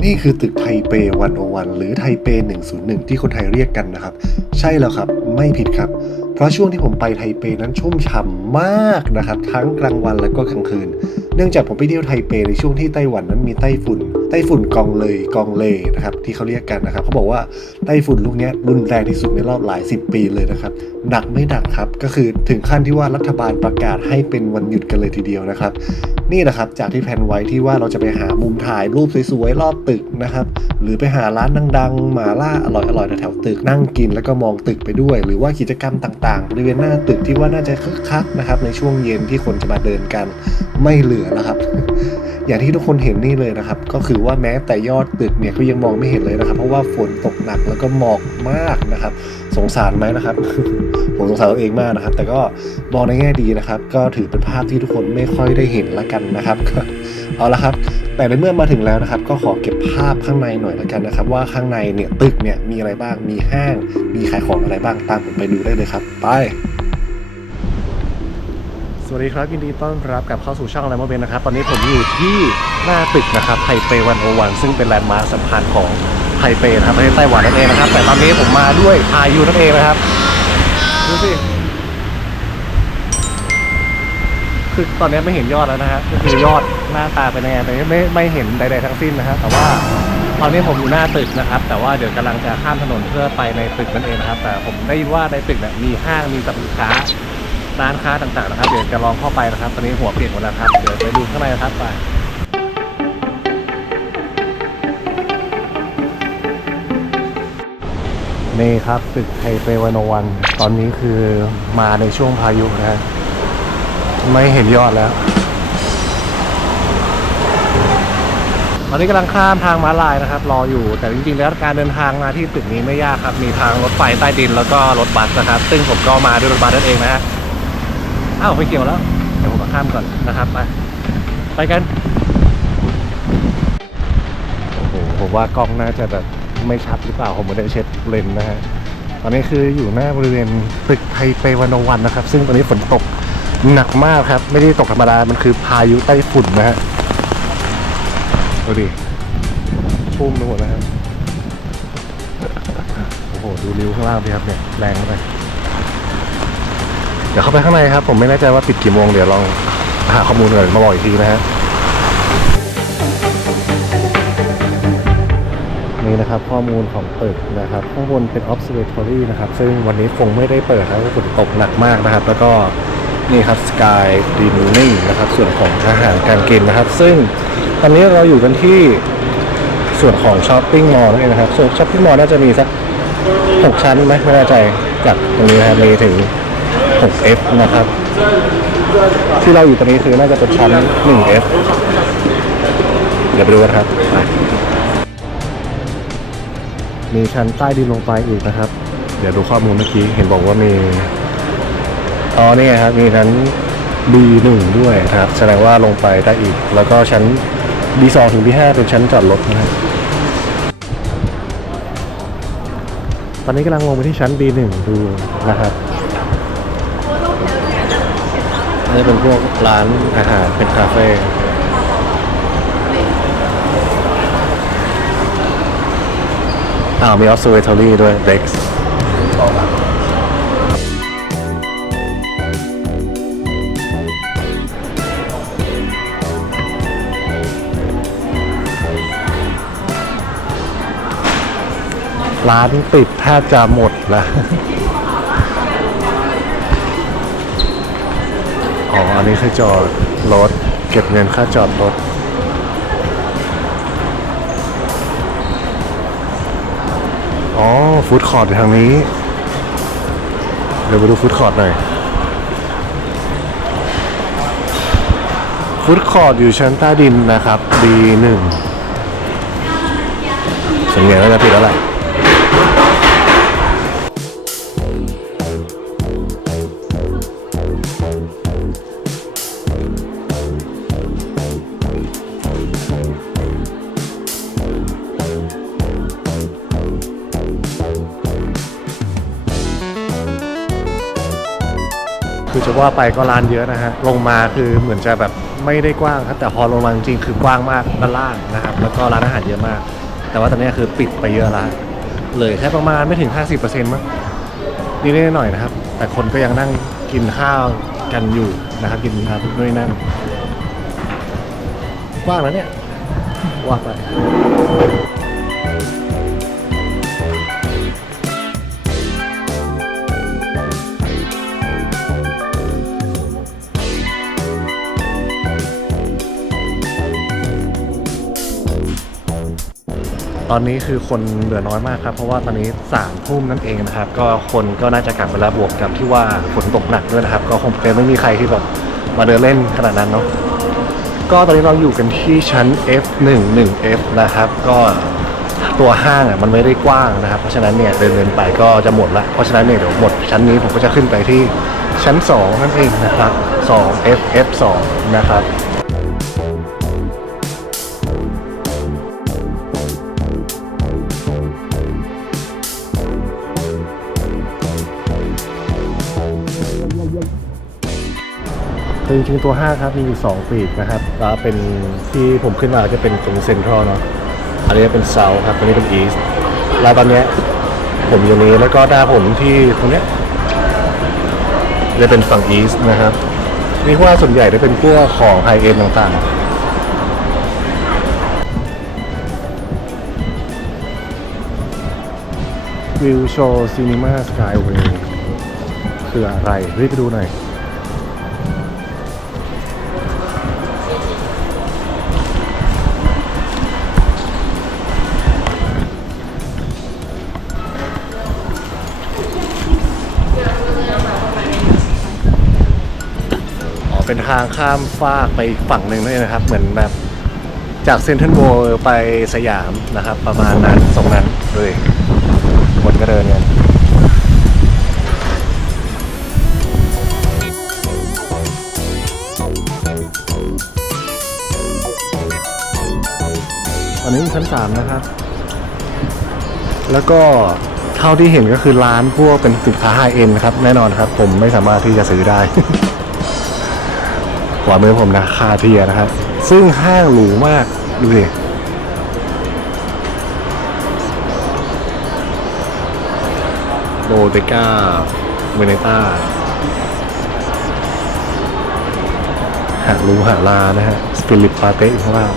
นี่คือตึกไทเป 101 หรือไทเป 101 ที่คนไทยเรียกกันนะครับ ใช่แล้วครับ ไม่ผิดครับ เพราะช่วงที่ผมไปไทเปนั้นชุ่มฉ่ำมากนะครับ ทั้งกลางวันและก็กลางคืน เนื่องจากผมไปเที่ยวไทเปในช่วงที่ไต้หวันนั้นมีไต้ฝุ่น ไต้ฝุ่นกองเลยกองเลนะครับที่เขาเรียกกันนะครับเขาบอกว่าไต้ฝุ่นลูกนี้รุนแรงที่สุดในรอบหลายสิบปีเลยนะครับหนักไม่หนักครับก็คือถึงขั้นที่ว่ารัฐบาลประกาศให้เป็นวันหยุดกันเลยทีเดียวนะครับนี่แหละครับจากที่แพนไว้ที่ว่าเราจะไปหามุมถ่ายรูปสวยๆรอบตึกนะครับหรือไปหาร้านดังๆหมาล่าอร่อยๆแถวตึกนั่งกินแล้วก็มองตึกไปด้วย หรือว่ากิจกรรมต่างๆบริเวณหน้าตึกที่ว่าน่าจะคึกคักนะครับในช่วงเย็นที่คนจะมาเดินกันไม่เหลือแล้วครับ อย่างที่ทุกคนเห็นนี่เลยนะครับ ก็คือว่าแม้แต่ยอดตึกเนี่ยก็ยังมองไม่เห็นเลยนะครับ เพราะว่าฝนตกหนักแล้วก็หมอกมากนะครับ สงสารไหมนะครับ ผมสงสารตัวเองมากนะครับ แต่ก็มองในแง่ดีนะครับ ก็ถือเป็นภาพที่ทุกคนไม่ค่อยได้เห็นละกันนะครับก็เอาละครับ แต่ในเมื่อมาถึงแล้วนะครับ ก็ขอเก็บภาพข้างในหน่อยละกันนะครับ ว่าข้างในเนี่ยตึกเนี่ยมีอะไรบ้างมีห้าง มีขายของอะไรบ้างตามผมไปดูได้เลยครับ ไป วัสดีครับยินดีต้อนรับกลับเข้าสู่ช่องไรมาเบนนะครับ ตอนนี้ผมอยู่ที่หน้าตึกนะครับไทเปวันโอวันซึ่งเป็นแลนด์มาร์คสำคัญของไทเปนะครับประเทศไต้หวันนั่นเองนะครับ แต่ตอนนี้ผมมาด้วยพายุนั่นเองนะครับ ดูสิ คือตอนนี้ไม่เห็นยอดแล้วนะฮะก็คือยอดหน้าตาเป็นยังไงแต่ไม่ไม่เห็นใด ๆ ทั้งสิ้นนะฮะแต่ว่าตอนนี้ผมอยู่หน้าตึกนะครับ แต่ว่าเดี๋ยวกำลังจะข้ามถนนเพื่อไปในตึกนั่นเองนะครับ แต่ผมได้ยินว่าในตึกเนี่ยมีห้างมีสรรพสินค้า ร้านค้าต่างๆนะครับ เดี๋ยวจะลองเข้าไปนะครับ ตอนนี้หัวเปลี่ยกหมดแล้วครับ เดี๋ยวไปดูข้างในนะครับไปนี่ครับตึกไทเปวันวัน ตอนนี้คือมาในช่วงพายุนะฮะไม่เห็นยอดแล้ว ตอนนี้กำลังข้ามทางม้าลายนะครับ รออยู่แต่จริงๆ แล้วการเดินทางมาที่ตึกนี้ไม่ยากครับ มีทางรถไฟใต้ดินแล้วก็รถบัสนะครับ ซึ่งผมก็มาด้วยรถบัสนั่นเองนะฮะ อ้าวไม่เกี่ยวแล้ว เดี๋ยวผมข้ามก่อนนะครับไปไปกัน โอ้โหผมว่ากล้องน่าจะแบบไม่ชัดหรือเปล่าผมไม่ได้เช็ดเลนส์นะฮะตอนนี้คืออยู่หน้าบริเวณตึกไทเปวันวันนะครับ ซึ่งตอนนี้ฝนตกหนักมากครับ ไม่ได้ตกธรรมดา มันคือพายุไต้ฝุ่นนะฮะดูดิชุ่มไปหมดแล้วครับโอ้โห ดูริ้วข้างล่างดิครับเนี่ย แรงไป เดี๋ยวเข้าไปข้างในครับ ผมไม่แน่ใจว่าปิดกี่โมงเดี๋ยวลองหาข้อมูลก่อนมาบอกอีกทีนะฮะนี่นะครับข้อมูลของตึกนะครับข้างบนเป็น observatory นะครับ ซึ่งวันนี้คงไม่ได้เปิดครับเพราะฝนตกหนักมากนะครับ แล้วก็นี่ครับ sky dining นะครับ ส่วนของอาหารการกินนะครับ ซึ่งตอนนี้เราอยู่กันที่ส่วนของช้อปปิ้งมอลล์นั่นเองนะครับส่วนช้อปปิ้งมอลล์น่าจะมีสัก 6 ชั้นไหมไม่แน่ใจจากตรงนี้นะครับมีถึง 6F นะครับ ที่เราอยู่ตอนนี้คือน่าจะเป็นชั้น 1F เดี๋ยวไปดูกันครับ มีชั้นใต้ดินลงไปอีกนะครับ เดี๋ยวดูข้อมูลเมื่อกี้ เห็นบอกว่ามีอ๋อนี่ครับ มีชั้น B1 ด้วยนะครับ แสดงว่าลงไปได้อีก แล้วก็ชั้น B2 ถึง B5 เป็นชั้นจอดรถนะครับตอนนี้กำลังลงไปที่ชั้น B1 ดูนะครับ นนี้เป็นพวกร้านอาหารเป็นคาเฟ่อ้าวมี observatory ด้วย Dex ร้านปิดแทบจะหมดแล้ว อ๋อ อันนี้คือจอดรถ เก็บเงินค่าจอดรถอ๋อฟู้ดคอร์ทอยู่ทางนี้ เดี๋ยวไปดูฟู้ดคอร์ทหน่อยฟู้ดคอร์ทอยู่ชั้นใต้ดินนะครับ D1 สัญญาณน่าจะผิดแล้วแหละ คือจะว่าไปก็ร้านเยอะนะฮะลงมาคือเหมือนจะแบบไม่ได้กว้างครับแต่พอลงมาจริงๆคือกว้างมากด้านล่างนะครับแล้วก็ร้านอาหารเยอะมาก แต่ว่าตอนนี้คือปิดไปเยอะแล้วเลยแค่ประมาณไม่ถึง 50%มั้งนิดๆหน่อยนะครับ แต่คนก็ยังนั่งกินข้าวกันอยู่นะครับกินข้าวด้วยนั่นกว้างแล้วเนี่ยว่าไป ตอนนี้คือคนเหลือน้อยมากครับ เพราะว่าตอนนี้สามทุ่มนั่นเองนะครับ ก็คนก็น่าจะกลับไปแล้วบวกกับที่ว่าฝนตกหนักด้วยนะครับ ก็คงจะไม่มีใครที่แบบมาเดินเล่นขนาดนั้นเนาะก็ตอนนี้เราอยู่กันที่ชั้น F11F นะครับ ก็ตัวห้างอะมันไม่ได้กว้างนะครับ เพราะฉะนั้นเนี่ยเดินเดินๆไปก็จะหมดละเพราะฉะนั้นเนี่ยเดี๋ยวหมดชั้นนี้ผมก็จะขึ้นไปที่ชั้น 2 นั่นเองนะครับ 2FF2 นะครับ จริงๆตัวห้างครับมีอยู่2ปีกนะครับแล้วเป็นที่ผมขึ้นมาจะเป็นตรงเซ็นทรัลเนาะอันนี้เป็นเซาครับอันนี้เป็นอีสต์แล้วตอนเนี้ยผมอยู่นี้แล้วก็หน้าผมที่ตรงเนี้ยจะเป็นฝั่งอีสต์นะครับนี่ว่าส่วนใหญ่จะเป็นพวกของไฮเอ็นต่างๆวิวโชว์ซีนีมาสกายเวย์คืออะไร รีบไปดูหน่อยางข้ามฟากไปอีกฝั่งหนึ่งเลยนะครับ เหมือนแบบจากเซนทรัลโวลไปสยามนะครับ ประมาณนั้นตรงนั้นเลยคนก็เดินกันอันนี้ชั้นสามนะครับ แล้วก็เท่าที่เห็นก็คือร้านพวกเป็นสินค้าไฮเอ็นครับ แน่นอนครับ ผมไม่สามารถที่จะซื้อได้ ขวามือผมนะคาเทียนะครับ ซึ่งห้างหรูมากดูสิโบเตก้าเวเนต้าหารูหาลานะฮะ สปิริตปาเต้อข้างล่าง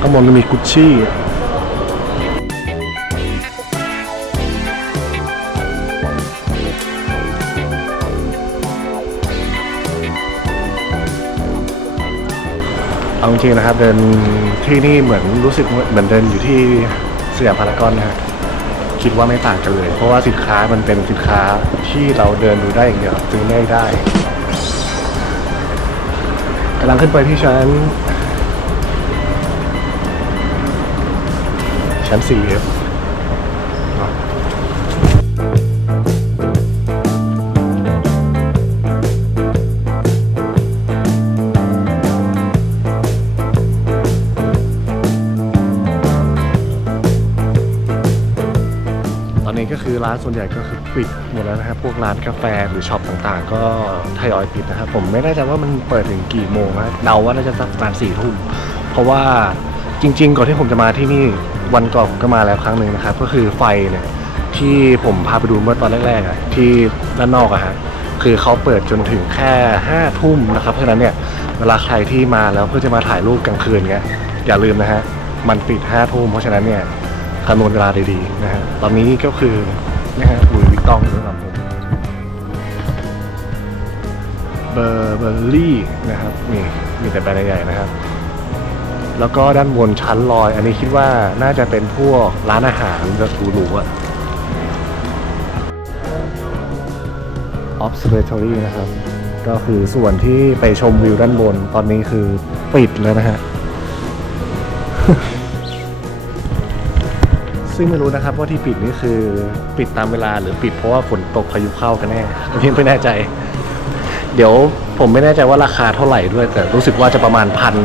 ข้างบนก็มีกุชชี่ เอาจริงๆนะครับ เดินที่นี่เหมือนรู้สึกเหมือนเดินอยู่ที่สยามพารากอนนะฮะคิดว่าไม่ต่างกันเลย เพราะว่าสินค้ามันเป็นสินค้าที่เราเดินดูได้อย่างเดียวซื้อไม่ได้กำลังขึ้นไปที่ชั้นชั้น 4F เน คือร้านส่วนใหญ่ก็คือปิดหมดแล้วนะครับ พวกร้านกาแฟหรือช็อปต่างๆ ก็ทยอยปิดนะครับ ผมไม่แน่ใจว่ามันเปิดถึงกี่โมงนะเดาว่าน่าจะสักประมาณสี่ทุ่มเพราะว่าจริง ๆ ก่อนที่ผมจะมาที่นี่วันก่อนผมก็มาแล้วครั้งหนึ่งนะครับ ก็คือไฟเนี่ยที่ผมพาไปดูเมื่อตอนแรกๆอะที่ด้านนอกอะฮะคือเขาเปิดจนถึงแค่ห้าทุ่มนะครับ เพราะฉะนั้นเนี่ยเวลาใครที่มาแล้วเพื่อจะมาถ่ายรูปกลางคืนเงี้ยอย่าลืมนะฮะมันปิดห้าทุ่มเพราะฉะนั้นเนี่ย คำนวณเวลาดีๆนะฮะตอนนี้ก็คือนะฮะลุยวิกตองสำหรับผมเบอร์เบอร์รี่นะครับนี่มีแต่แบรนด์ใหญ่ๆนะครับ แล้วก็ด้านบนชั้นลอย อันนี้คิดว่าน่าจะเป็นพวกร้านอาหารแบบหรูๆอะ observatory นะครับ ก็คือส่วนที่ไปชมวิวด้านบนตอนนี้คือปิดแล้วนะฮะ ซึ่งไม่รู้นะครับว่าที่ปิดนี่คือปิดตามเวลาหรือปิดเพราะว่าฝนตกพายุเข้ากันแน่อันนี้ไม่แน่ใจ เดี๋ยวผมไม่แน่ใจว่าราคาเท่าไหร่ด้วย แต่รู้สึกว่าจะประมาณพัน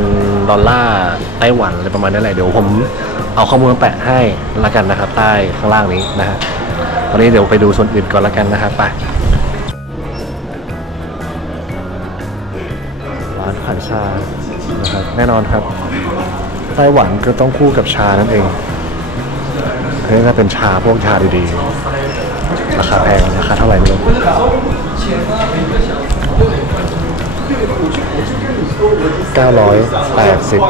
ดอลลาร์ไต้หวันอะไรประมาณนั้นแหละเดี๋ยวผมเอาข้อมูลมาแปะให้ละกันนะครับ ใต้ข้างล่างนี้นะฮะวันนี้เดี๋ยวไปดูส่วนอื่นก่อนละกันนะครับไปร้านขายชานะครับแน่นอนครับไต้หวันก็ต้องคู่กับชานั่นเอง นนี้ก็เป็นชาพวกชาดีๆ ราคาแพง ราคาเท่าไหร่ไม่รู้เก้าร้อยแปดสิบ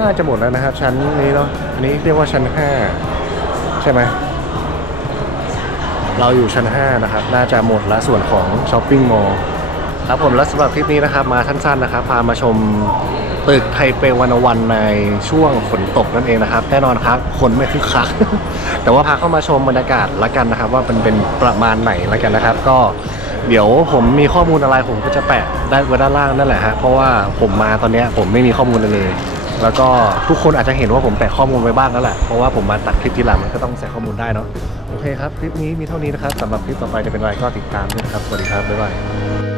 น่าจะหมดแล้วนะครับ ชั้นนี้เนาะอันนี้เรียกว่าชั้น5 ใช่ไหมเราอยู่ชั้น 5 นะครับ น่าจะหมดละส่วนของช้อปปิ้งมอลล์ครับผมและสำหรับคลิปนี้นะครับ มาสั้นๆนะครับ พามาชมตึกไทเปวันวันในช่วงฝนตกนั่นเองนะครับ แน่นอนครับ คนไม่คึกคัก แต่ว่าพาเข้ามาชมบรรยากาศละกันนะครับ ว่าเป็นเป็นประมาณไหนละกันนะครับ ก็เดี๋ยวผมมีข้อมูลอะไรผมก็จะแปะได้ไว้ด้านล่างนั่นแหละฮะเพราะว่าผมมาตอนนี้ผมไม่มีข้อมูลเลย แล้วก็ทุกคนอาจจะเห็นว่าผมแปะข้อมูลไว้บ้างแล้วแหละเพราะว่าผมมาตัดคลิปทีหลังมันก็ต้องใส่ข้อมูลได้เนาะโอเคครับคลิปนี้มีเท่านี้นะครับสำหรับคลิปต่อไปจะเป็นอะไรก็ติดตามด้วยนะครับสวัสดีครับบ๊ายบาย